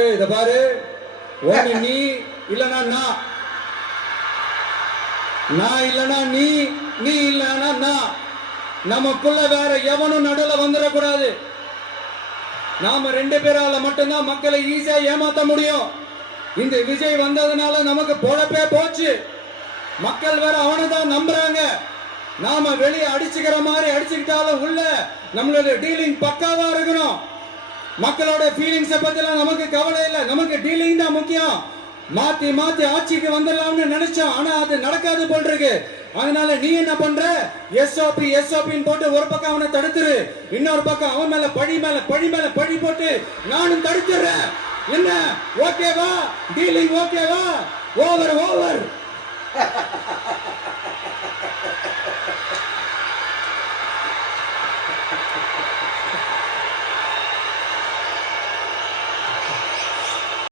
இத பாரு, ஒண்ணு நீ இல்லனா நான் இல்லனா நீ இல்லனா நான். நமக்குள்ள வேற எவனும் நடுல வந்துடக்கூடாது. நாம ரெண்டு பேரால மட்டும்தான் மக்களை ஈஸியா ஏமாத்த முடியும். இந்த விஜய் வந்ததுனால நமக்கு பொழப்பே போச்சு. மக்கள் வேற அவனை தான் நம்புறாங்க. நாம வெளியே அடிச்சுக்கிற மாதிரி அடிச்சுக்கிட்டாலும் உள்ள நம்மளோட டீலிங் பக்காவா இருக்கணும். மக்களோட ஃபீலிங்ஸை பத்திலாம் நமக்கு கவலை இல்லை. நமக்கு டீலிங் தான் முக்கியம். மாத்தி மாத்தி ஆட்சிக்கு வந்துடலாம்னு நினைச்சோம், ஆனா அது நடக்காது போல் இருக்கு. அதனால நீ என்ன பண்ற? எஸ்ஓபின்னு போட்டு ஒரு பக்கம் அவனை தடுத்துரு, இன்னொரு பக்கம் அவன் மேல பழி போட்டு நானும் தடுத்துறேன். என்ன ஓகேவா? டீலிங் ஓகேவா? ஓவர்